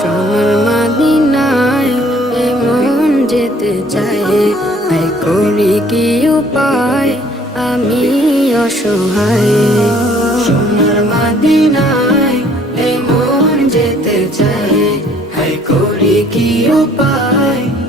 সোনার মাদিনায় এমন যেতে চায়। আই করি কি উপায়? আমি অসহায়। সোনার মাদিনায় এমন যেতে চায়। আই করি কি উপায়?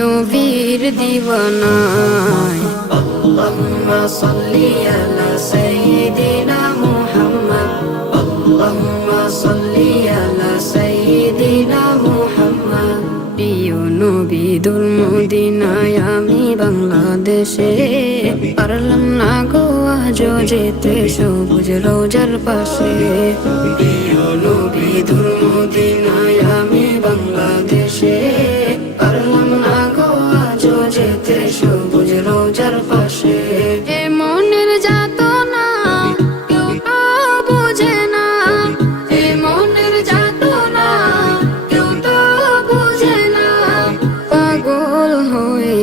নবীর দিওয়ানায় আল্লাহুম্মা সাল্লি আলা সাইয়্যিদিনা মুহাম্মদ। আল্লাহুম্মা সাল্লি আলা সাইয়্যিদিনা মুহাম্মদ। প্রিয় নবী আমি বাংলাদেশে। পারলাম না গো আজ যেতে সবুজ রোজার পাশে। প্রিয় নবী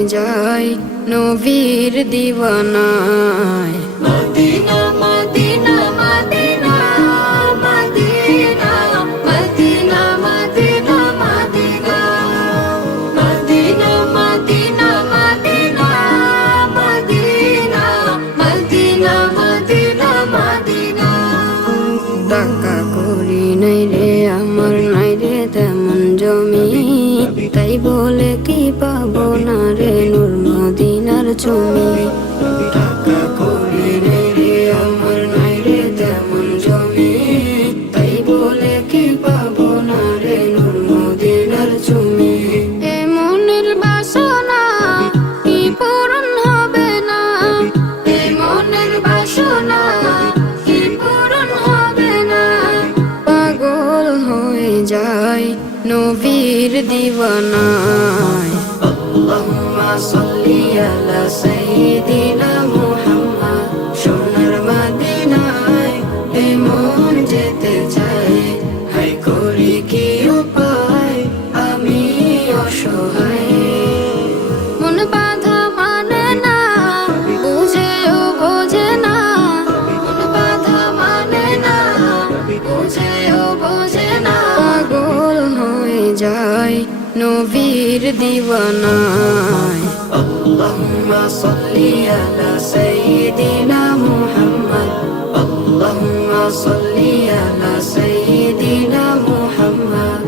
হয়ে যায় নবীর দিওয়ানায় মদিনা মদিনা মদিনা মদিনা মদিনা মদিনা মদিনা মদিনা মদিনা মদিনা মদিনা মদিনা মদিনা মদিনা টাকা করি নাই রে আমার মদিনার টাকা করি রে আমার নাই রে তেমন জমি। তাই বলে কি পাবো না রে নূর মদিনার ছবি এ মনের বাসনা কি পূরণ হবে না? মনের বাসনা কি পূরণ হবে না? পাগল হয়ে যায় নবীর দিওয়ানায় اللهم صل على سيدنا নবীর দিওয়ানায় اللهم صل على سيدنا محمد اللهم صل على سيدنا محمد